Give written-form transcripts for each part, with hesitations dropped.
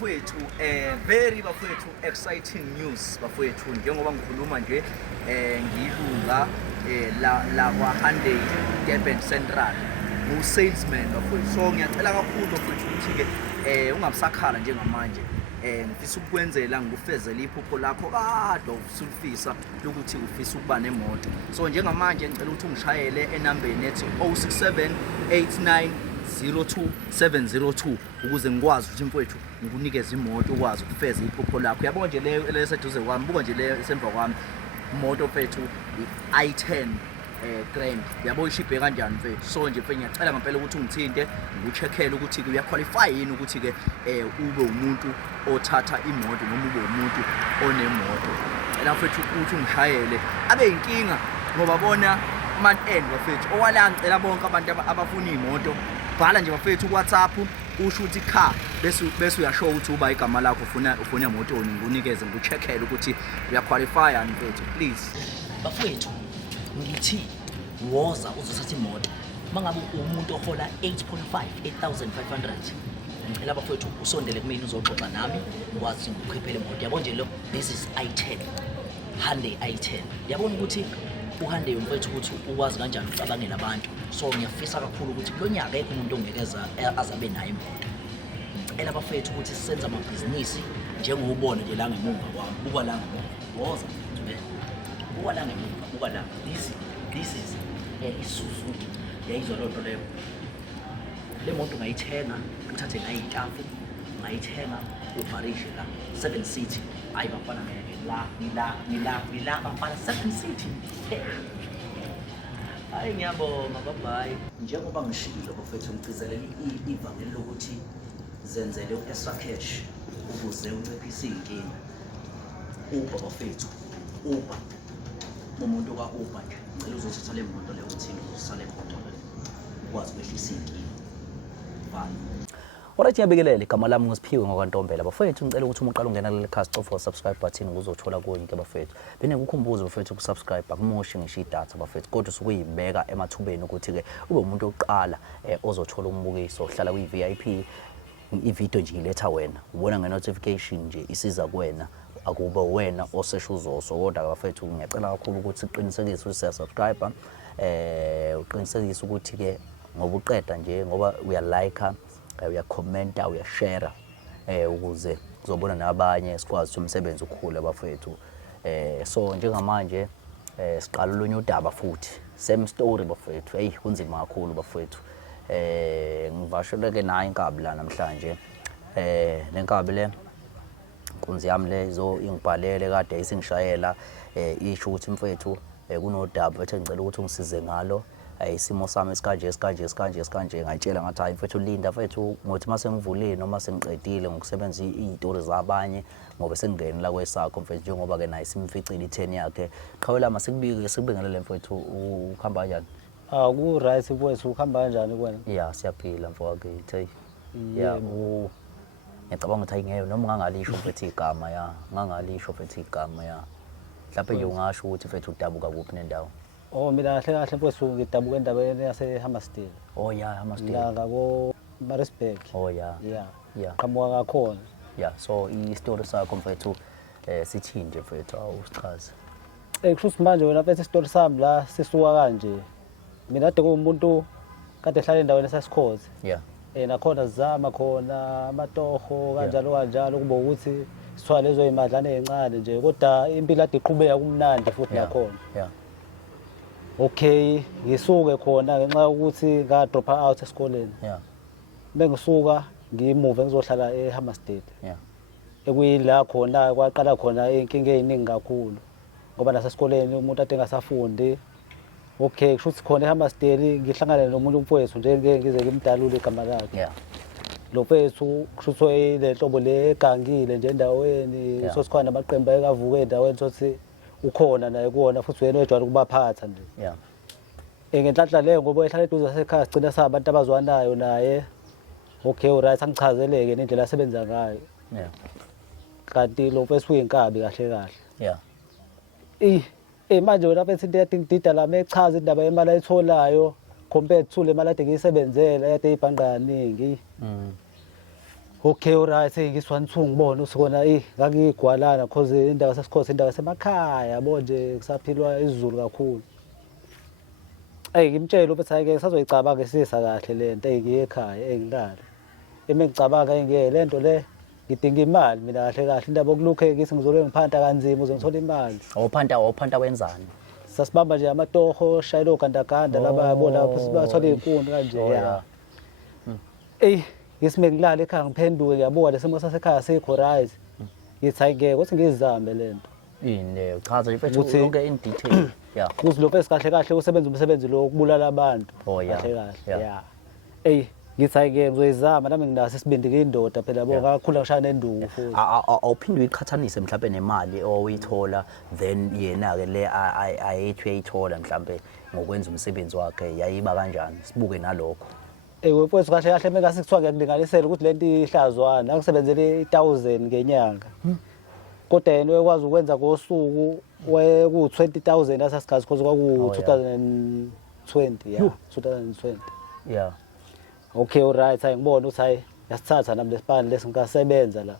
bafowethu very bafowethu exciting news bafowethu njengoba ngikhuluma nje ngilunga la kwa Hyundai Durban Central salesman bafowethu. So ngiyacela kakhulu bafowethu ukuthi ke ungabusakhala njengamanje ngifisa ukukwenzela ngikufezele iphupho lakho kade usulifisa lokuthi ufisa ukuba nemoto. So njengamanje ngicela ukuthi ungishayele enambeni ethi 0678902702 ukuze ngikwazi ukuthi mfowethu ngikunikeze imoto ukwazi ukufeza iphupho lakho. Yabona nje leyo leseduze kwami, buka nje leyo esemva kwami, imoto mfowethu i10 grand. Yabo ishibhe kanjani mfethu. So nje mfethu ngiyacela ngempela ukuthi ungithinte ngikucheckele ukuthi uya qualify yini ukuthi ke ube umuntu othatha imoto noma ube umuntu onemoto. Ela mfethu ukuthi ungishayele abe inkinga ngoba bona man end bafethu owala ngicela bonke abantu abafuna imoto bhala nje bafethu ku WhatsApp usho ukuthi car bese uyasho ukuthi uba igama lakho ufuna imoto ngikunikeze ngikucheckele ukuthi uya qualify and mfethu please bafethu ngithi woza uzothatha imoto mangabe umuntu ohola 8,500 ngicela bafethu usondele kumina uzoxoxa nami ukwazi ukukhiphela imoto. Yabo nje lo this is i10 Hyundai i10. Yabona ukuthi uHyundai mfethu ukuthi ukwazi kanjani ukucabangela abantu. So ngiyafisa kakhulu ukuthi lo nyaka ekho umuntu ongekeza azabe nayo imoto. Ngicela bafethu ukuthi sisenze amabhizinisi njengobona nje la ngemuva kwami. Buka la ngemuva woza buka la ngemuva, buka la this is iSuzuki. Yayizwa lo nto leyo. Le moto ngayithenga uthathe ngayitafu ngayithenga uparishe la 7 seat. Hayi bafana ngila bafana 7 seat. Hayi ngiyabonga bye. Njengoba ngishilo bafethu ngicizelele ivangeli lokuthi zenzele extra cash ukuze unciphise inkinga. Uba bafethu uba umuntu ka Uber nje ngicela uzothatha le moto leyo uthini usale moto ukwazi ukwehlisa inkinga. Bye. Alright, ngiyabingelela igama lami ngosiphiwe ngokwantombela bafethu. Ngicela ukuthi uma uqala ungena kuleli khasi cofa subscribe button ukuze uthola konke bafethu. Bene ukukhumbuza bafethu ukusubscribe akumoshi ngisho idatha bafethu, kodwa usukuyibeka emathubeni ukuthi ke ube umuntu oqala ozothola umbukiso ohlala kwi VIP. Ivideo nje iletha wena, ubona nge-notification nje isiza kuwena, akuba wena osesha uzoso. Kodwa bafethu ngiyacela kakhulu ukuthi uqinisekise ukuthi uyasubscribe, uqinisekise ukuthi ke ngoba uqeda nje ngoba uyalike, uyakhomenta, uyashare ukuze kuzobona nabanye sikwazi ukuthi umsebenzi ukhule bafethu. So njengamanje siqala olunye udaba futhi same story bafethu. Hey kunzima kakhulu bafethu. Ngivashele ke nayo inkabi la namhlanje. Lenkabi le inkunzi yami lezo ingibhalele kade isingishayela isho ukuthi mfethu kunodaba ethe ngicela ukuthi ungisize ngalo. Isimo sami esikanje ngayitshela ngathi hayi mfethu linda mfethu ngothi mase ngivulile noma sengiqedile ngokusebenza izitori zabanye ngoba sengingena la kwesakho mfethu njengoba ke naye simficile i10 yakhe. Qhawela masikubike sikubingelele mfethu ukhamba kanjani? Ku right mfethu ukhamba kanjani kuwena? Yeah siyaphila mfowethu. Hey yeah ngiyacabanga ukuthi ayingeke noma ngangalisho mfethu igama ya ngangalisho mfethu igama ya mhlawumbe nje ungasho ukuthi mfethu udabuka kuphi nendawo. Oh mina kahle mfethu ngidabuka endaweni yase Hammersdale. Oh yeah Hammersdale. La ngako Maritzburg. Oh yeah. Yeah. Qhamuka kakhona. Yeah, so istory sakho mfethu sithini nje mfethu awusichaze. Kusho manje wena mfethu istory sami la sisuka kanje. Mina kade kuumuntu kade ehlala endaweni esasikhoze. Yeah. Nakhona zama khona amatoho kanjalo kuba ukuthi sithwala lezo imadlana ezincane nje kodwa impilo ade iqhubeka kumnandi futhi nakhona. Yeah. Okay, ngisuke khona ngenxa ukuthi nga drop out esikoleni. Yeah. Bengisuka ngimove ngizohlala eHammersdale. Yeah. Ekuyila khona kwaqala khona inkinga eziningi kakhulu ngoba nasesikoleni umuntu ade engasafundi. Okay, kusho ukuthi khona eHammersdale ngihlangana nomuntu umfowethu nje ngize ngimdalule igama lakhe. Yeah. Lo mfowethu kusho ukuthi le hlobo le egangile nje endaweni sosikhona namaqembu ayekavuka endaweni sothi ukhona naye kuona futhi wena ojwayele ukubaphatha nje. Yeah. Ngenhlanhla leyo ngoba ehlala eduze yasekhaya sigcina sabantu abazwanayo naye. Okay, alright angichazeleke indlela asebenza ngayo. Yeah. Kanti lo mfethu uyinkabi kahle. Yeah. Manje wena mfethu into yadingidida la mechaza indaba yemali ayitholayo compared to le mali ade ngiyisebenzela yade ibhanga kaningi. Okay, alright, ngiswanithunga ngibona usikona ngangigwalana cause indawo sesikhosi indawo semakhaya yabo nje kusaphilwa isiZulu kakhulu. Ngimtshela ukuthi hayi ke ngisazoyicabanga isisa kahle lento ngiye ekhaya ngilala. Ngicabanga ngeke lento le ngidinga imali mina kahle kahle indaba yokulukhe ngithi ngizolwe ngiphanta kanzima uze ngithole imali. Awuphanta wenzani? Sasibamba nje amatoho shayilo gandaganda laba yabo lapho sibathola izinkuni kanje ya. Ngisime ngilala ekhaya ngiphenduke ngiyabuka lesimo sasekhaya sikho right. Ngithi hayi ngeke ukuthi ngizame lento. Yini chaza mfethu yonke in detail. Yeah. Kuzi Lopez kahle kahle usebenza umsebenzi lo ukubulala abantu. Kahle kahle. Yeah. Ngithi hayi ngeke ngizoyizama nami nginaso isibindi kuyindoda phela bo kakhula ngishaya nenduku futhi. Awuphinde uyiqhathanise mhlawumbe nemali oyithola then yena ke le ayethu uyayithola mhlawumbe ngokwenza umsebenzi wakhe yayiba kanjani sibuke nalokho. Wemfowethu kahle kahle mengase kuthiwa ngiyakulinganisela ukuthi lento ihlazwana angisebenzele 1000 ngenyanga. Kodwa yena uyakwazi ukwenza ngosuku ku 20000 asasikhazi because kwaku 2020 yeah 2020. Yeah. Okay alright ngibona ukuthi hayi yasithatha nami lesipani lesingasebenza la.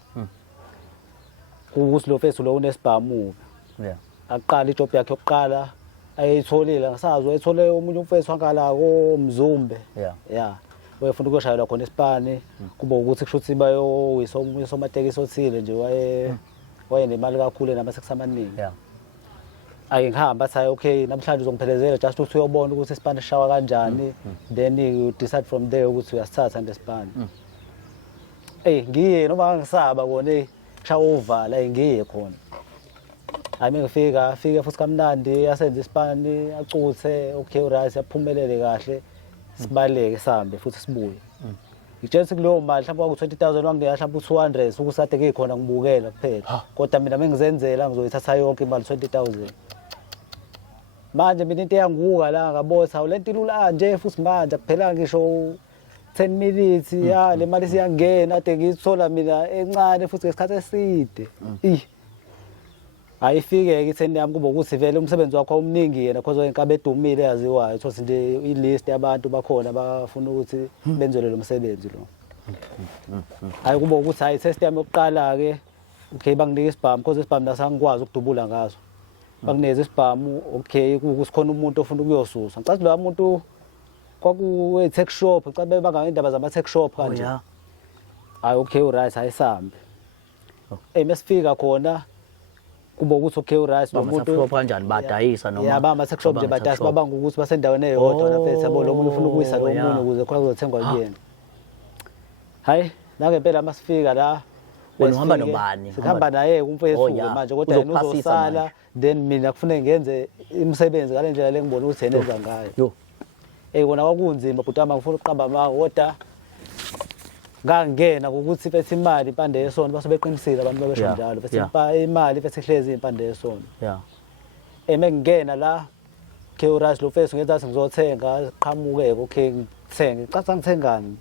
Kuthi Lopez lo unesibhamu. Yeah. Aqala ijob yakhe yokuqala ayitholile ngisazi wayethole umunye umfethu wangala koMzumbe. Yeah. Yeah. Wayefuna ukuyoshayela khona isipani kube ukuthi kushuthi bayoyisa omunye somatekisi othile nje wayenemali kakhulu namaseks amaningi. Yeah. Ngihamba athi okay namhlanje uzongiphelezela just ukuthi uyobona ukuthi isipani shawa kanjani then you decide from there ukuthi uyasithatha ngesipani. Ngiye noma ngisaba kona shawa uvala ngiye khona. Hayi ngifika futhi kamnandi yasenza isipani acuthe okay right yaphumelele kahle sibaleke sihambe futhi sibuye. Ngitshela kuleyo mali mhlawumbe kwaku 20000 wanginika mhlawumbe 200 ukusade ngikhona ngibukela kuphela. Kodwa mina mengizenzela ngizoyithatha yonke imali 20000. Manje mina into eyanguka la ngabotha lento ilula nje futhi manje kuphela ngisho 10 minutes ya le mali siyangena ade ngithola mina encane futhi ngesikhathi eside. Ayifike ke 10 yami kuba ukuthi vele umsebenzi wakho omningi yena because inkabe edumile yaziwayo thothi nje ilist yabantu bakhona bafuna ukuthi benzelwe lo msebenzi lo. Hayi kuba ukuthi hayi test yami yokuqala ke okay banginika isibhamu because isibhamu nasangikwazi ukudubula ngaso. Bangineze isibhamu okay ukuthi khona umuntu ofuna ukuyosusa. Ngicathi lo muntu kwaku tech shop ngicathi banga indaba zama tech shop kanje. Hayi okay alright hayisambe. Mesifika khona kuba ukuthi okay right lo muntu kanjani badayisa noma yaba ama sex shop nje badayisa babanga ukuthi basendaweni eyodwa lapha yabo lo muntu ufuna ukuyisa lo muntu ukuze khona kuzothengwa kuyena. Hayi la ngempela masifika la wena uhamba nobani? Sikhamba naye umfowethu manje kodwa yena uzosala then mina kufanele ngenze imisebenzi ngale ndlela lengibona ukuthi yena enza ngayo. Kona kwakunzima but ama ngifuna ukuqamba manga kodwa ngangena ukuthi bethi imali impande yesonto basebeqinisile abantu babesho njalo bethi imali bethi hlezi impande yesonto. Mengingena la Keuras Lopez ngezathi ngizothenga qhamuke okay ngithenge caca ngithengani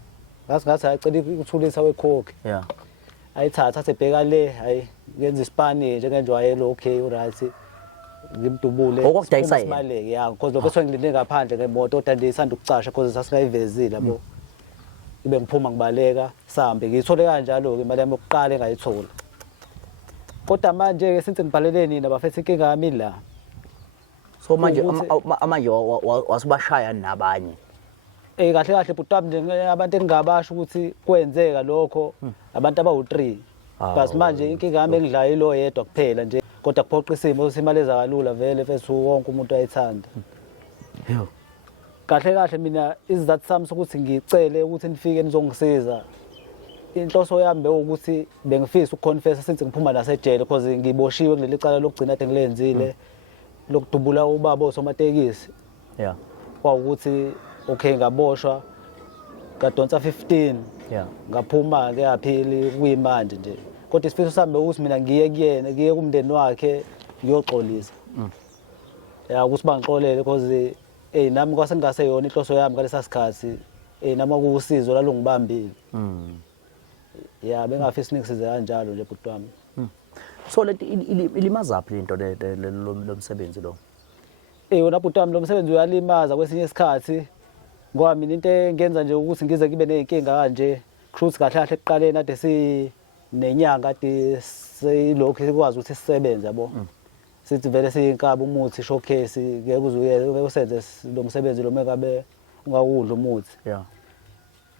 ngathi ayicela ukuthulisa wekhokhi. Ayithatha sebheka le hayi ngenza isipani njengenjwayelo okay alright ngimdubule okudayisa imali because lokho sengilinde ngaphandle ngemoto kodwa ndisanda ukucasha because sasingayivezile yabo. Ibe ngiphuma ngibaleka sihambe ngiyithole kanjalo ke imali yami yokuqala engayithola. Kodwa manje ke since ngibhalele nina bafethu inkinga yami la. So manje wasibashaya nabanye. Kahle kahle butwami nje abantu engingabasho ukuthi kwenzeka lokho abantu abawu3. Bas manje inkinga yami engidla yilo yedwa kuphela nje kodwa kuphoqa isimo simali ezakalula vele fethu wonke umuntu ayithanda. Kahle kahle mina izizathu sami sokuthi ngicele ukuthi nifike nizongisiza. Inhloso yami ukuthi bengifisa ukuconfessa since ngiphuma nasejele because ngiboshiwe kuleli cala lokugcina ade ngilenzile lokudubula ubaba osomatekisi. Kwawukuthi okay ngaboshwa ngadonsa 15 ngaphuma ke yaphili kuyimanje nje kodwa isifiso sami ukuthi mina ngiye kuyena ngiye kumndeni wakhe ngiyoxolisa ukuthi bangixolele because nami kwasengaseyona inhloso yami ngalesa sikhathi nami kuusizo lalungibambile. Bengafisi ningisize kanjalo nje bhuti wami. So leti ilimazaphi lento lo msebenzi lo? Wona bhuti wami lo msebenzi uyalimaza kwesinye isikhathi ngoba mina into engenza nje ukuthi ngize kibe nezinkinga kanje kusho ukuthi kahle kahle ekuqaleni ade sinenyanga ade seyilokhu sikwazi ukuthi sisebenze yabo sithi vele siyinkaba umuthi showcase ngeke uze usenze lo msebenzi lo mekabe ungakudla umuthi yeah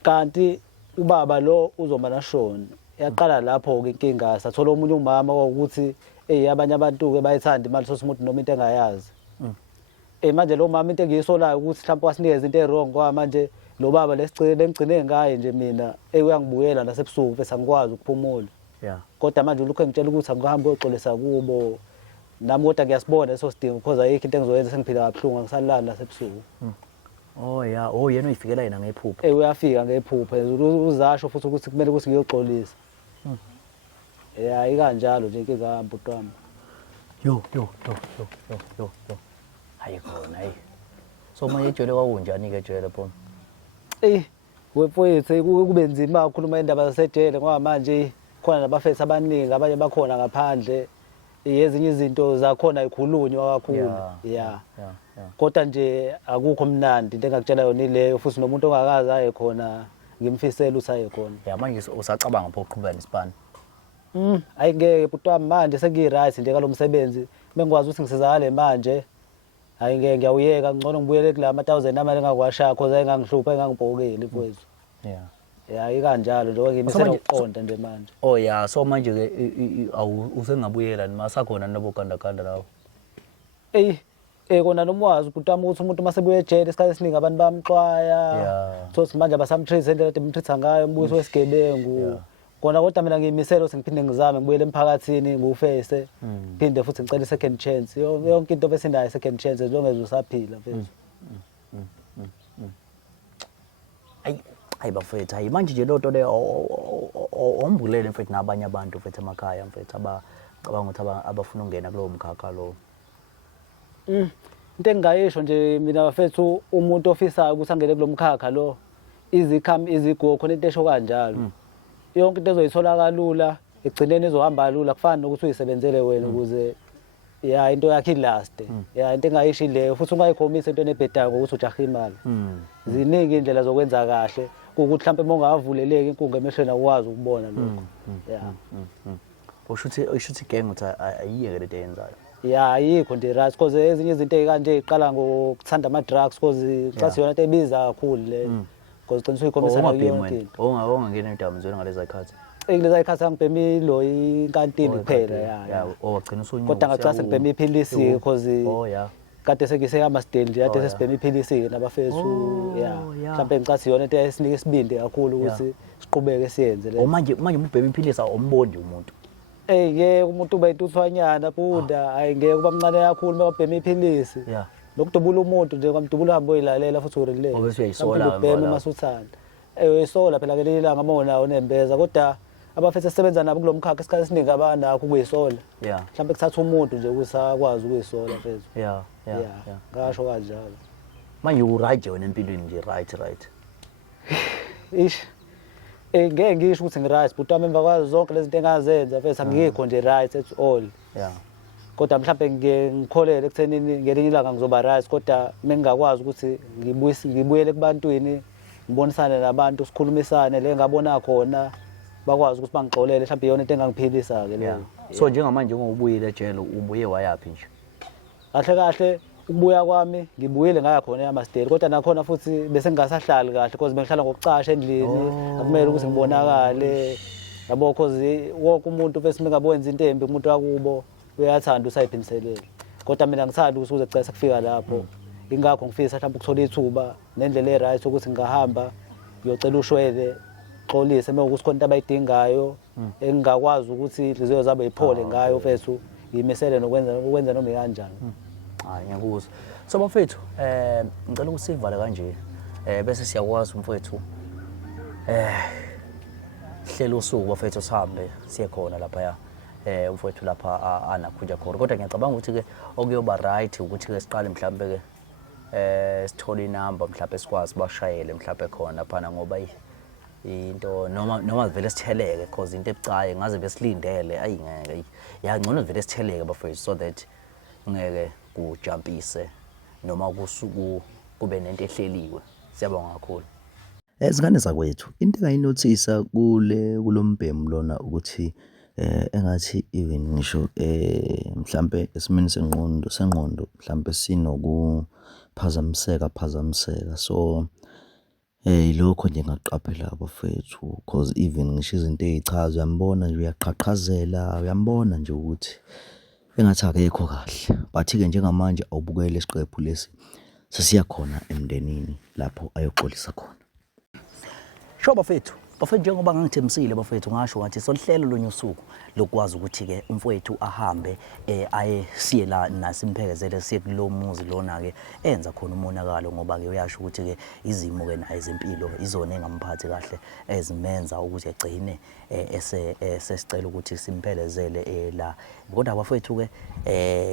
kanti ubaba lo uzoma nashona yaqala lapho ke inkinga sathola umunye umama ukuthi abanye abantu ke bayithanda imali sosimuntu noma into engayazi manje lo mama into engiyisolayo ukuthi mhlawumbe wasinikeza into ewrong kwa manje lo baba lengcine ngaye nje mina uyangibuyela nasebusuku bese angikwazi ukuphumula yeah kodwa manje ulokhu engitshela ukuthi angihamba uyoxolisa kubo nami kodwa ngiyasibona leso sidingo because ayikho into engizoyenza sengiphila kabuhlungu ngisalala nasebusuku oh yeah oh yena uyifikela yena ngephupho uyafika ngephupho uzasho futhi ukuthi kumele ukuthi ngiyoxolisa ikanjalo nje inkinga yami bhuti wami yo hayi khona hayi so manje ejele kwakunjani ke jele pho wemfowethu kube nzima ukukhuluma indaba zasejele ngoba manje khona nabafethu abaningi abanye bakhona ngaphandle ezinye izinto zakhona ikhulunywa kakhulu yeah kodwa nje akukho mnandi into engakutshela yona ileyo futhi nomuntu ongakazi aye khona ngimfisela ukuthi aye khona yeah manje usacabanga pho uqhubeka nesipani ayingeke bhuti wami manje sengiyi-right nje kalomsebenzi bengikwazi ukuthi ngisizakale manje ayingeke ngiyawuyeka ngcono ngibuyele kula ma-1000 amali engakwashaya cause ayingangihlupha engangibhokeli mfowethu yeah ikanjalo njengoba ngiyimisela ukuqonda nje manje oh yeah so manje ke usengabuyela masakhona nabogandaganda lawo kona noma wazi bhuti wami ukuthi umuntu masebuye ejele isikhathi esiningi abantu bayamxwaya so manje abasamtreat indlela emtreat ngayo umbuso wesigebengu kona kodwa mina ngiyimisela ukuthi ngiphinde ngizame ngibuyele emphakathini ngufese phinde futhi ngicela second chance yonke into besinayo second chance as long as usaphila mfethu hayi bafethu hayi manje nje lonto le ombulele mfethu nabanye abantu mfethu emakhaya mfethu abacabanga ukuthi abafuna ukungena kulowo mkhakha lo into engingayisho nje mina bafethu umuntu ofisayo ukuthi angene kulomkhakha lo izigo khona into esho kanjalo yonke into ezoyithola kalula egcineni izohamba lula kufana nokuthi uyisebenzele wena ukuze into yakhe ilast into engayisho leyo futhi ungayikhombisa into enebhedayo ngokuthi ujaha imali ziningi indlela zokwenza kahle ukuthi mhlawumbe mongavuleleki inkunga emehlweni akwazi ukubona lokho ushuthi gang uthi ayiyeke lento eyenzayo ayikho nje right because ezinye izinto ezikanje iqala ngokuthanda ama drugs because xa yona into ebiza kakhulu le because qinisa uyikhombisana yonke into ongangena edamzweni ngalezi zikhathi lezi zikhathi angibhemi ilo inkantini kuphela wagcina usunyuka kodwa ngathi sengibhemi iphilisi because kade sekise ama stand nje kade sesibhemi iphilisi nabafethu mhlawumbe ngicathi yona into esinika isibindi kakhulu ukuthi siqhubeke siyenze le manje ubhemi iphilisi awumboni umuntu ngeke umuntu ube intuthwanyana bunda ayingeke kuba mncane kakhulu mabhemi iphilisi lokudubula umuntu nje kwamdubula uhambo oyilalela futhi urilele obese uyayisola ubhema masuthanda uyisola phela ke lilanga mawona unembeza kodwa abafethu esebenza nabo kulomkhakha isikhathi esiningi abanakho ukuyisola mhlawumbe kuthatha umuntu nje ukuthi akwazi ukuyisola mfethu ngasho kanjalo manje u-right wena empilweni nje right ngeke ngisho ukuthi ngi-right but wami emva kwazo zonke lezi zinto engazenza mfethu angikho nje right at all kodwa mhlawumbe ngikholele ekuthenini ngelinye ilanga ngizoba right kodwa mengingakwazi ukuthi ngibuyele kubantwini ngibonisane nabantu sikhulumisane le ngabona khona bakwazi ukuthi bangixolele mhlawumbe iyona into engangiphilisa ke leyo so njengamanje ngobuyile ejele ubuye wayapi nje kahle ukubuya kwami ngibuyile ngaya khona eMasteli kodwa nakhona futhi bese ngingasahlali kahle because bengihlala ngokucasha endlini akumele ukuthi ngibonakale yabo because wonke umuntu bese mengabwenza into embi umuntu wakubo uyathanda usayiphiniselela kodwa mina ngithanda ukuthi uze kucela sekufika lapho ingakho ngifisa mhlawumbe ukuthola ithuba nendlela eright ukuthi ngahamba ngiyocela ushwele xolise mekuthi khona into abayidingayo engingakwazi ukuthi inhliziyo zabo iphole ngayo mfethu yimisele nokwenza noma kanjani hayi ngiyakuzwa so bafethu ngicela ukusivale kanje bese siyakwazi mfethu hlela usuku bafethu sihambe siye khona lapha umfowethu lapha anakhunja khona kodwa ngiyacabanga ukuthi ke okuyoba right ukuthi ke siqale mhlambe ke sithole inamba mhlambe sikwazi bashayele mhlambe khona phana ngoba into noma vele sitheleke because into ebucayi ngaze besilindele ayingeke yangcono vele sitheleke bafethu so that ngeke kujumpise noma kusuku kube nento ehleliwe siyabonga kakhulu Izingane zakwethu into engayinothisa kulombhemu lona ukuthi engathi even ngisho mhlambe esimeni sengqondo mhlambe phazamiseka so ilokho nje ngakuqaphela bafethu cause even ngisho izinto ezichaza uyambona nje uyaqhaqhazela uyambona nje ukuthi engathi akekho kahle but-ke njengamanje awubukele isiqephu lesi sesiyakhona emndenini lapho ayoxolisa khona. Sho bafethu njengoba ngangithembisile bafethu ngasho ngathi solihlelo lonye usuku lokwazi ukuthi-ke umfowethu ahambe aye siye la nasimphelekezele siye kulo muzi lona-ke enza khona umonakalo ngoba-ke uyasho ukuthi-ke izimo-ke naye zempilo izona engamphathi kahle ezimenza ukuthi egcine sesicela ukuthi simphelezele la. Kodwa bafethu-ke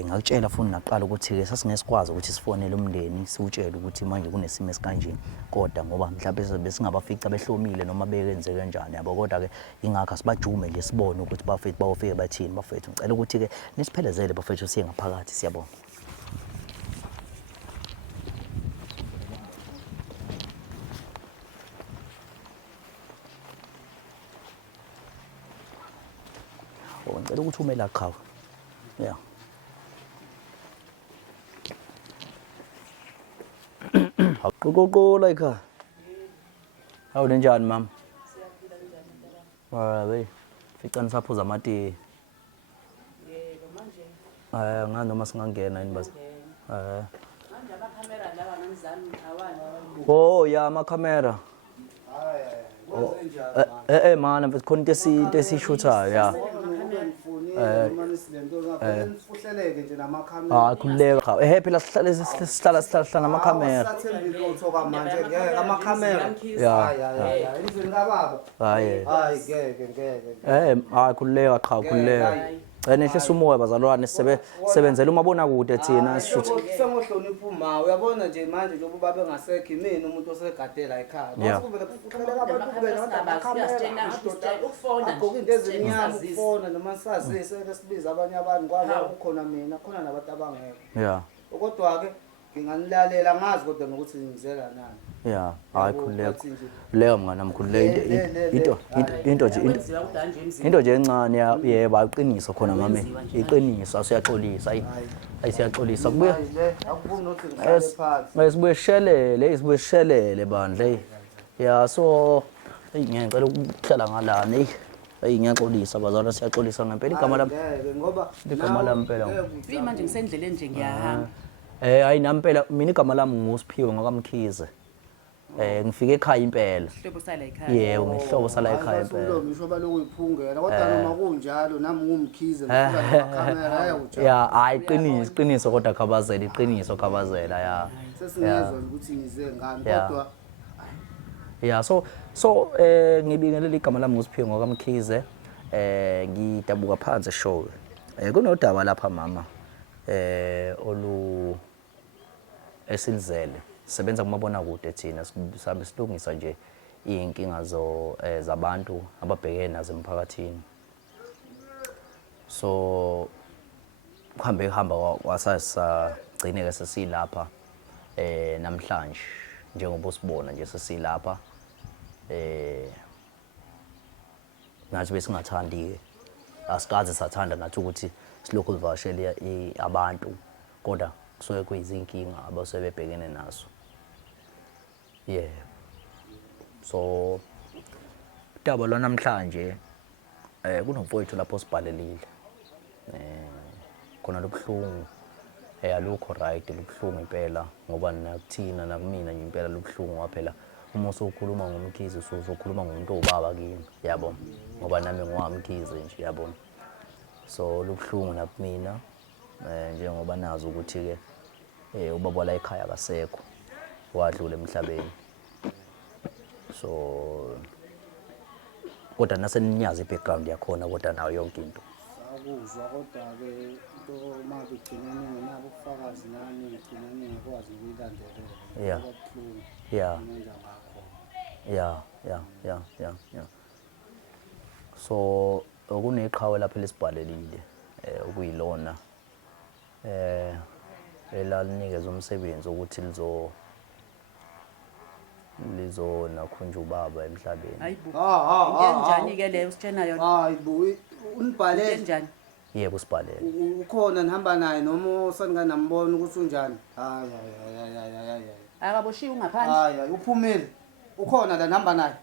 ngakutshela futhi naqala ukuthi-ke sasingesikwazi ukuthi sifonele umndeni siwutshele ukuthi manje kunesimo esikanje kodwa ngoba mhlawumbe besingabafica behlomile noma beyenze kanjani yabo kodwa-ke ingakho asibajume nje sibone ukuthi bafethu bawufike bathini bafethu ngicela ukuthi-ke nisiphelezele bafethu siye ngaphakathi siyabona. Ngicela ukuthi ume la qhawe ya Qoqoqola ekhaya. Hawu ninjani mama? Hayi, fica nisaphuza amatiye. Yebo manje. Ngani noma singangena yini basi? Manje amakhamera lawa nomzami awani. Oh ya amakhamera. Hayi. Mana mfethu khona into esishuthayo ya. Nifuhleleke nje namakhamera. Khululeka. Phela sihlala namakhamera. Sathembile uthoka manje ngeke amakhamera. Ya. Endlini kababa. Hayi. Hayi ngeke. Khululeka qha khululeka. Nehlisa umoya bazalwane sebenzela umabona kude thina sishuthe. Sengohlonipha uma uyabona nje manje njengoba babe ngasekho imini umuntu osegadela ekhaya. Masukuvele kufuhleleka abantu kubena amakhamera. Ukufona into ezimnyama ukufona noma sazi sibiza abanye abantu kwaba kukhona mina khona nabantu abangekho. Yeah. Kodwa-ke nginganilalela ngazi kodwa nokuthi ngizela nani. Yeah, hayi khululeka. Leyo mngana mkhululeka into nje encane yebo ayiqiniso khona mame. Iqiniso asiyaxolisa ayisiyaxolisa kubuye. Akuvumi nokuthi ngihlale phansi. Isibuye shelele bandle. Yeah, so ngiyacela ukuhlala ngalana. Ngiyaxolisa bazalwane siyaxolisa ngempela igama lami. Ngoba igama lami impela. Manje ngisendleleni nje ngiyahamba. Hayi nampela mina igama lami nguSiphiwe ngakaMkhize. Ngifike ekhaya impela. Ihlobo sala ekhaya. Yebo, ngihlobo sala ekhaya impela. Lo ngisho baloku iphungela kodwa noma kunjalo nami ngumkhize ngifika namakhamera ayawujala. Yeah, hayi iqiniso kodwa khabazela iqiniso khabazela ya. Sesingezwe ukuthi ngize ngani kodwa yeah so ngibingelela igama lami nguSiphiwe ngakaMkhize. Ngidabuka phansi show. Kunodaba lapha mama olu esilizele sebenza kumabona kude thina sihambe silungisa nje inkinga zabantu ababhekene nazo emphakathini. So hamba wasagcineke sesilapha namhlanje njengoba usibona nje sesilapha nathi besingathandi asikaze sathanda nathi ukuthi silokhu livashela abantu kodwa kusuke kuyizinkinga abasebebhekene nazo. Yeah. So udaba lwa namhlanje kunomfowethu lapho sibhalelile. Khona lobuhlungu alukho right lobuhlungu impela ngoba nakuthina nakumina nje impela lobuhlungu waphela uma usukhuluma ngomkhize usukhuluma ngomuntu obaba kimi yabo ngoba nami ngiwamkhize nje yabo. So lobuhlungu nakumina njengoba nazi ukuthi ke ubaba la ekhaya akasekho wadlula emhlabeni. So kodwa naseninyaza ibackground yakhona kodwa nayo yonke into akuzwa kodwa-ke into uma begcinene nginabo ubufakazi nani ngigcina ngingakwazi ukuyilandelela. Yeah. So kuneqhawe lapha lesibhalelile okuyilona elalinikeza umsebenzi ukuthi lizona khunja ubaba emhlabeni. Hayi bo. Ha Into enjani ke leyo usitshena yona? hayi bo Into unibhalele enjani? Yebo sibhalele. ukhona nihamba naye noma sanganambona ukuthi unjani hayi Akaboshiya ungaphandle. hayi uphumile ukhona la nihamba naye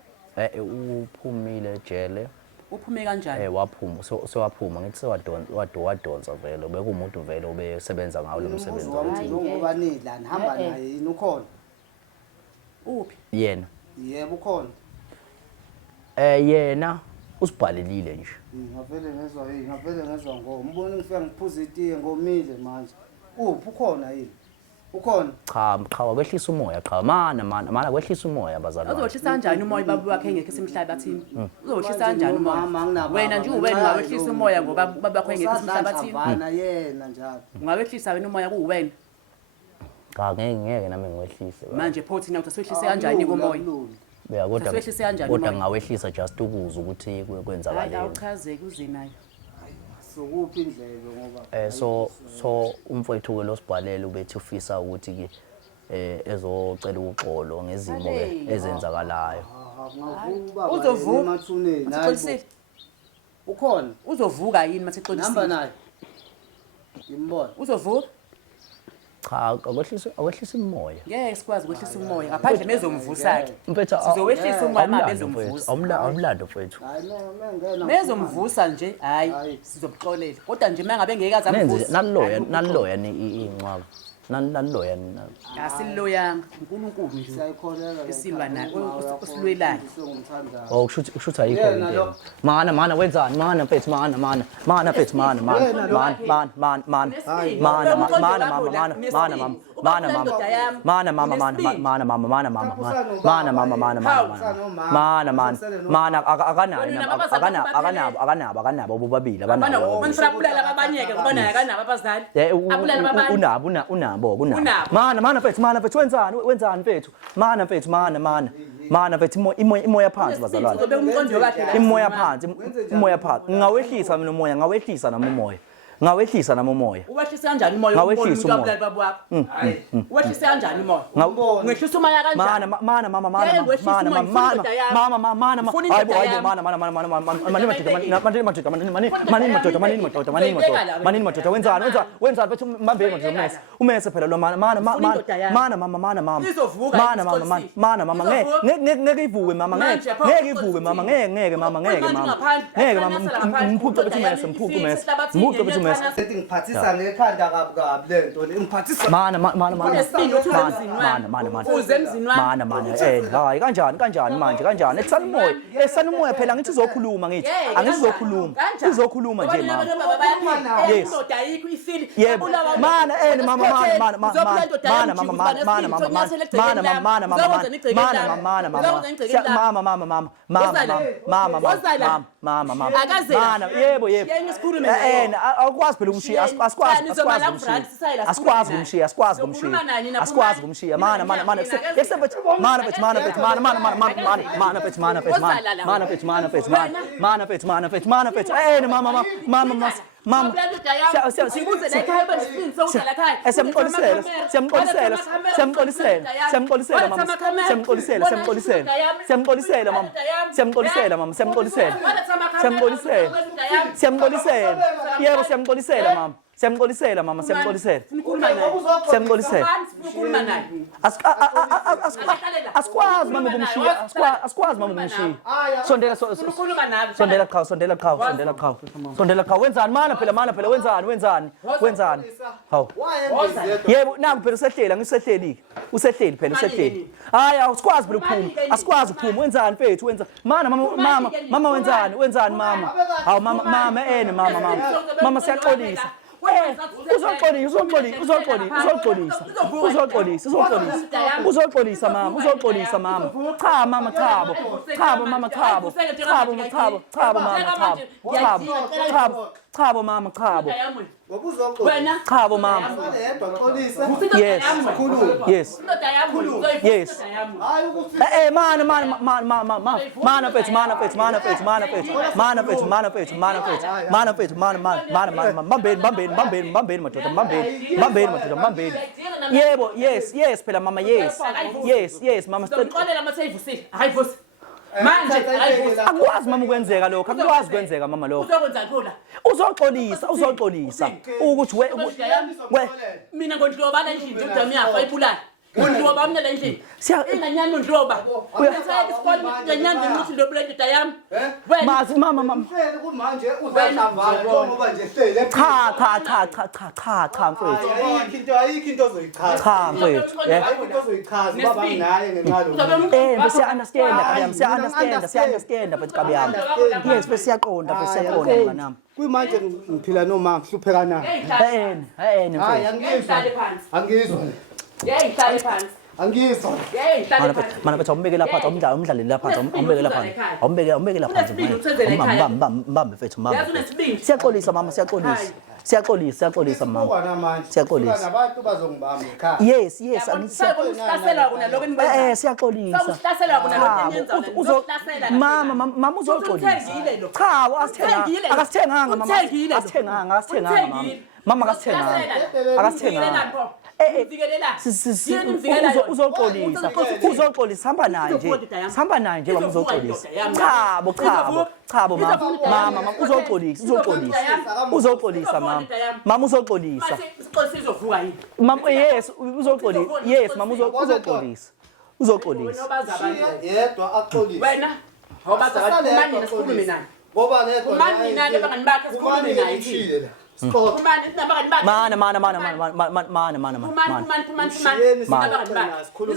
Uphumile ejele. Uphume kanjani? Waphuma sewaphuma ngithi sewadonsa vele bekumuntu vele obesebenza ngawo lo msebenzi. njengoba nidla nihamba naye yini ukhona Uphi? Yena yebo ukhona yena usibhalelile nje. ngavele ngezwa ngombona ngifika ngiphuza itiye ngomile manje ukhona yini ukhona Cha wakwehlisa umoya cha mana kwehlisa umoya bazalwane. Uzowehlisa kanjani umoya baba wakhe engekho esemhlabathini? Uzowehlisa kanjani umoya? Wena nje uwena ungawehlisa umoya ngoba baba wakhe engekho esemhlabathini. yena njalo Ungawehlisa wena umoya kuwena. Cha ngeke nami ngiwehlise. Manje pho thina usehlise kanjani kumoya? Beka Sewehlise kanjani kodwa umoya? ngawehlisa just ukuze ukuthi Hayi kwenzakaleni. awuchazeke uze nayo. sokuphi indlebe ngoba So umfowethu ke losibhalele ubethi ufisa ukuthi ke ezocela uxolo ngezimo ke ezenzakalayo. ngavuka Uzovuka emathuneni Uxolisile. ukhona Uzovuka yini mase nihamba xolisile? naye ngimbona Uzovuka? Cha akwehlisa umoya. Ngeke sikwazi ukwehlisa umoya ngaphandle mezomvusa ke. Mfethu Sizowehlisa umoya uma bezomvusa. awumlando mfethu. hayi mengena Mezomvusa nje hayi sizobuxolela. Kodwa nje mangabe ngeke aze Nenze amvusa. naniloya incwaba. Naniloya Asiloyanga uNkulunkulu nje. siyayikholela Isilwa naye osilwelayo. Oh kushuthi ayikho into. Mana wenzani mana mfethu mana mfethu mana akanabo bobabili akanabo. Manifuna abulala abanyeke ngoba naye akanabo abazali. Abulala abanye. Unabo mana mfethu wenzani mfethu mana mfethu imoya phansi bazalwane. Uzobe umqondo kahle la. Imoya phansi ngawehlisa mina umoya ngawehlisa nami umoya Uwehlisa kanjani umoya Ngawehlisa umoya. abulala babo wakho? Uwehlisa kanjani umoya? Ngehlisa umoya kanjani? Umese phela lo mana ngeke ivuke mama ngeke sethi ngiphathisa ngekhanda kabi lento ngiphathisa Unesibindi uthi uze emzini wami. hayi kanjani manje ekusana umoya phela ngithi uzokhuluma ngithi angithi uzokhuluma nje mama. Yes. Indoda ayikho ifili. Yebo mana akwazi phela ukumshiya asikwazi ukumshiya Siyamxolisela mama asikwazi mama ukumshiya sondela qha wenzani mana phela wenzani hawu yebo nangu phela usehleli phela hayi asikwazi phela ukuphuma wenzani mfethu mama wenzani mama hawu mama siyaxolisa uzoxolisa mama cha mama chabo cha bo mama cha bo ngoba uzoxolisa wena cha bo mama yedwa xolisa yes yes indoda yami Yes. hayi ukuthi mana fethu bambeni madoda yebo yes phela mama yes mama Ngixolela amathayivusile hayi vusi manje hayi vusi akwazi mama ukwenzeka lokho akwazi kwenzeka mama lokho uzokwenza khona uzoxolisa ukuthi we mina ngondlobana endlini nje udami yafa ibulala ngondloba mina la endlini inganyani ondloba uyasaya isikole nganyani ngithi ndobula indoda yami wena mazi mama hlele kumanje uzahlambana ngoba nje hlele cha mfethu ayikho into ozoyichaza cha mfethu ayikho into ozoyichaza baba nginaye ngenxa siya-understanda but kabi yami yes bese siyaqonda manami kuyimanje ngiphila noma ngihlupheka na hayi hayi angizwa Ngihlale phansi angizwa ngihlale phansi mana bethu umbekela phansi umdlaleli lapha umbekela phansi umbekela phansi mbambe mfethu yazi unesibindi siyaxolisa mama siyaxolisa mama ukwana manje Siyaxolisa. nabantu bazongibamba ekhaya yes Usihlasela kuna lokho enibenzile. siyaxolisa Usihlasela kuna lokho eniyenzayo. Uzohlasela. mama uzoxolisa Uthengile lo. cha Uthengile. akasithenganga mama Uthengile. akasithenganga mama akasithenganga uzoxolisa hamba naye nje mama uzoxolisa chabo mama uzoxolisa mama uzoxolisa Isiqolisi izovuka yini? mama yes mama uzoxolisa yedwa axolise Wena awubaza kumani nesikhulume naye. ngoba le Kumani nani abangani bakhe sikhulume naye. Kumani nabangani bakhe.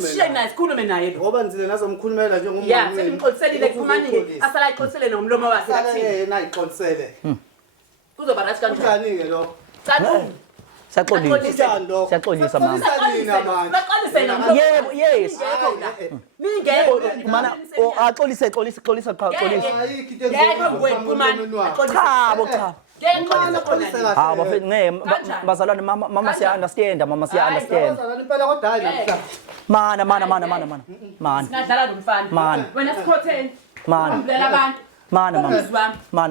Sishiye naye sikhulume naye lo. ngoba nzile nazomkhulumela njengomngane Ya, sengimxoliselile kumani asala ixolisele nomlomo wakhe kathini. yena ayixolisele Kuzoba right kanjani? njani ke lo Cathuli. siyaxolisa mama nina manje Baqalise nomlomo. yebo yes Ningekho. mana axolisa ayikho into Ngeke kwenu kumani. cha Ngeke bafethu bazalwane mama siya-understanda impela kodwa hayi namhlanje mana Singadlala nomfana. Man. Wena sikhotheni. Man. Umblela abantu. Man.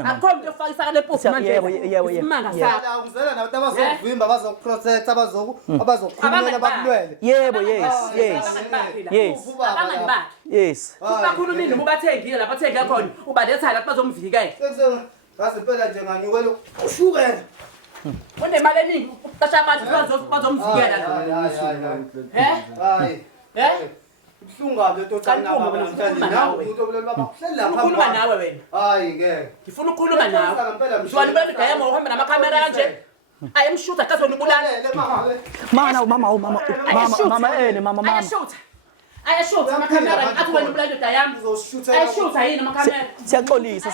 Akho umuntu ofakisa kale phufu manje. Yebo. Isimanga sakho. angizela nabantu abazokuvimba abazokuprotect abazokukhulumela bakulwele yebo yes Abangani bakhe. yes Bakhulumile uma bathengile lapha bathenge khona ubaletha lapha bazomvikela. ngase phela nje nganyukela ushukela Wonke imali eningi uqasha abantu bazomvikela la. hayi Ubuhlungabe into ocana namhlanje nawe umuntu obulala bakuhlela lapha Ukhuluma nawe wena. hayi ngeke Ngifuna ukukhuluma nawe. Mshwani bami dayama uhamba namakhamera kanje. Ayemshuta kathona ubulala. mama Ayashutha amakhamera athi wena ubulala dayama. Ayashutha yini amakhamera? siyaxolisa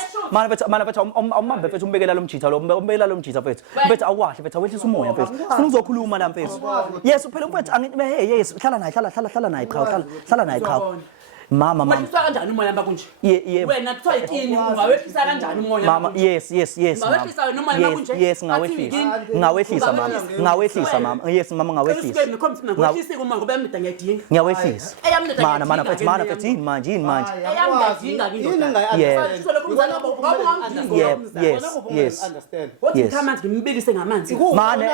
mana bethu umbambe fethu umbekela lo mjitha fethu mfethu awahle fethu awehlisa umoya mfethu sifuna uzokhuluma la mfethu yes phela mfethu angithi yes hlala naye cha mama Wena kanjani umoya namba kunje? yebo Wena kuthiwa yikini ungawehlisa kanjani umoya? mama yes Ungawehlisa wena umoya namba kunje? yes ngawehlisa mama yes mama ngawehlisa Esikweni ngikhombisa mina ngwehlisa uma ngoba yami ngiyadinga. ngiyawehlisa mana fethu yini manje Eyami ngiyadinga yes Wathi ngamanzi ngimbikise ngamanzi. mana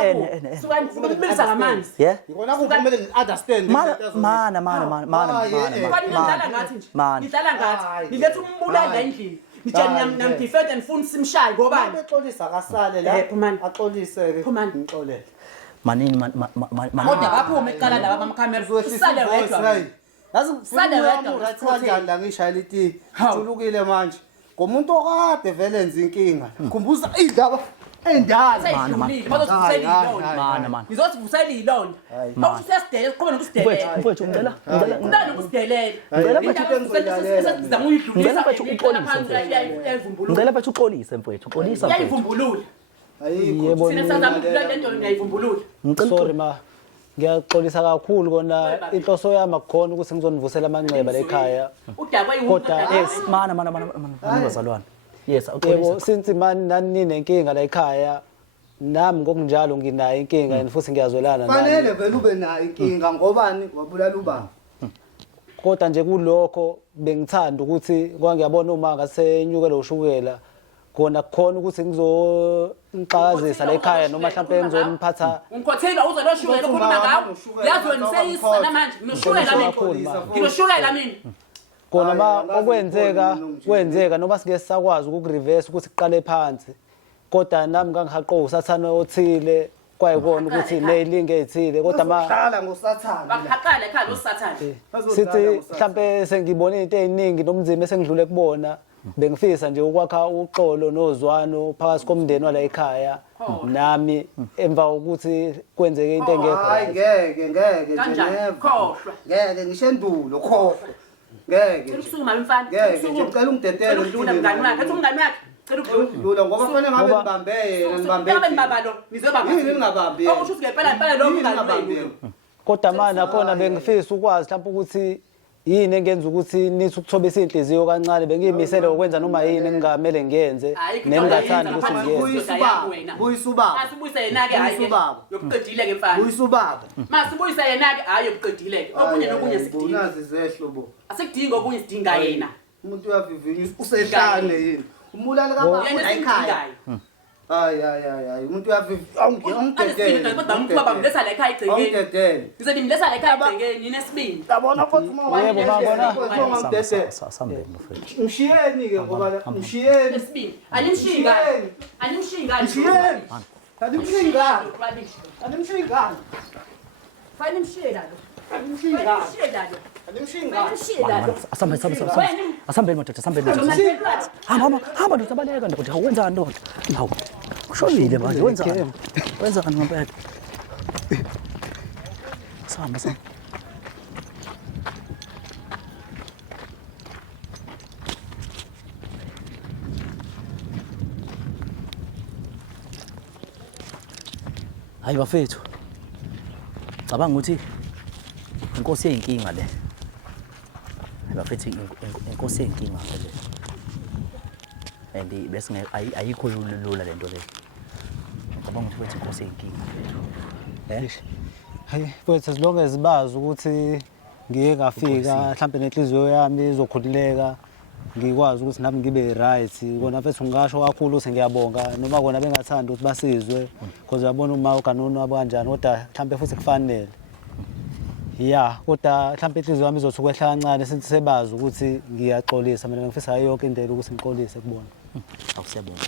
Suka ngibikisa ngamanzi. yeah ngikona kumele understand Ngidlala ngathi nje. Ngidlala ngathi. Nilethe umbulala endlini. Ngitshela ngiyamdefend and funa simshaye ngobani? exolisa akasale la Phumani. axolise ke Phumani. ngixolele manini Kodwa baphume eqala laba amakhamera. Usale wedwa. yazi Sale wedwa, ngifuna usichothe. kanjani la ngishayela iti julukile manje ngomuntu okade vele enza inkinga khumbuza indaba endala Seyidlulile. Bazosivusela ilonda. mana Ngizosivusela ilonda. Awusesidele siqhubeka nokusidelela. mfethu ngicela Ngicela nokusidelela. Ngicela fethu uxolise mfethu uxolisa mfethu Yayivumbulula. ayikho Sina sazama ukula lento ngiyayivumbulula. sorry ma ngiyaxolisa kakhulu kona inhloso yami akukhona ukuthi ngizonivusela amanxeba la ekhaya Udaba kodwa yes mana bazalwane Yes, yebo uxolisa. since mani nani nenkinga la ekhaya nami ngokunjalo nginayo inkinga and futhi ngiyazwelana fanele nani vele ube nayo inkinga ngobani wabulala ubaba kodwa nje kulokho bengithanda ukuthi kwangiyabona uma ngasenyukela ushukela khona kukhona ukuthi ngizongiqhakazisa la ekhaya noma mhlawumbe ngizomphatha Ngikhothela uzoshukela ukhuluma ngawo. Yazi wena seyisa namanje. Ngishukela mina. Ngizoshukela mina. khona Hayi, ma angazi okwenzeka ukhona kwenzeka noma sike sisakwazi ukureverse ukuthi kuqale phansi kodwa nami ngangihaqo usathana othile kwayikona ukuthi nezilinge ezithile kodwa ma hlala ngosathana Bakuhaqala ekhaya usathane. sithi mhlambe sengibone into eziningi nomzimba esengidlule kubona bengifisa nje ukwakha uxolo nozwano phakathi komndeni wala ekhaya nami emva ukuthi kwenzeke into engekho hayi ngeke nje Kanjani? never Khohlwa. ngeke ngisho endulo khohlwa ngeke Cela nje ukusukuma mfana. ngeke nje ngicela ungidedele Udlula mngani wakhe. Ethi umngani wakhe. Cela udlula. udlula ngoba fanele ngabe ngibambe yena ngibambe Ngabe ngibaba lo. Ngizobamba. yini ngingabambi yena? Okusho ukuthi ngempela lo Yini mngani ngingabambi wenu. yena? kodwa mana khona bengifisa ukwazi mhlawumbe ukuthi yini engenza ukuthi nithi ukuthobisa inhliziyo kancane bengiyimisele ukwenza noma yini engingamele ngiyenze neningathandi ukuthi ngiyenze Buyisa ubaba buyisa ubaba Masibuyisa yena ke hayi. Buyisa ubaba. Yokuqedile ke mfana. buyisa ubaba Masibuyisa yena ke hayi yokuqedile ke. Okunye nokunye sikudinga. unazi zehlo bo Asikudinga okunye sidinga yena. umuntu uyavivinya usehlane yini umbulali kababa Yena la ekhaya sikudingayo. hayi umuntu uyavivinya Angisiphinda kodwa umkhwaba ngilesa la ekhaya egcekeni. ungidedele Ngizothi ngilesa la ekhaya egcekeni yini esibindi. yabona futhi Yebo, babona. mangidedele Sambeni mfowethu. mshiyeni ke ngoba mshiyeni Esibindi. Alimshingani. Alimshingani. mshiyeni alimshingani alimshingani Fine mshiyelalo. alimshingani Mshiyelalo. alimshingani Mshiyelalo. Asambeni madoda, asambeni madoda. Hamba ndoda baleka ndoda, wenzani ndoda? Hawu. Ushonile manje, wenzani? Wenzani ngempela? Samba. Hayi bafethu. Cabanga ukuthi inkosi yeyinkinga le. Bafethu inkosi yeyinkinga le. And bese ayikho lula lento le. Cabanga ukuthi bafethu inkosi yeyinkinga. hayi futhi as long as bazi ukuthi ngike ngafika mhlawumbe nenhliziyo yami izokhululeka ngikwazi ukuthi nami ngibe right kona mfethu ngisho kakhulu ukuthi ngiyabonga noma kona bengathanda ukuthi basizwe because yabona uma uganoni wabo kanjani kodwa mhlawumbe futhi kufanele ya kodwa mhlawumbe inhliziyo yami izothi ukwehla kancane sithi sebazi ukuthi ngiyaxolisa mina ngifisa yonke indlela ukuthi ngixolise kubona Awusiyabonga.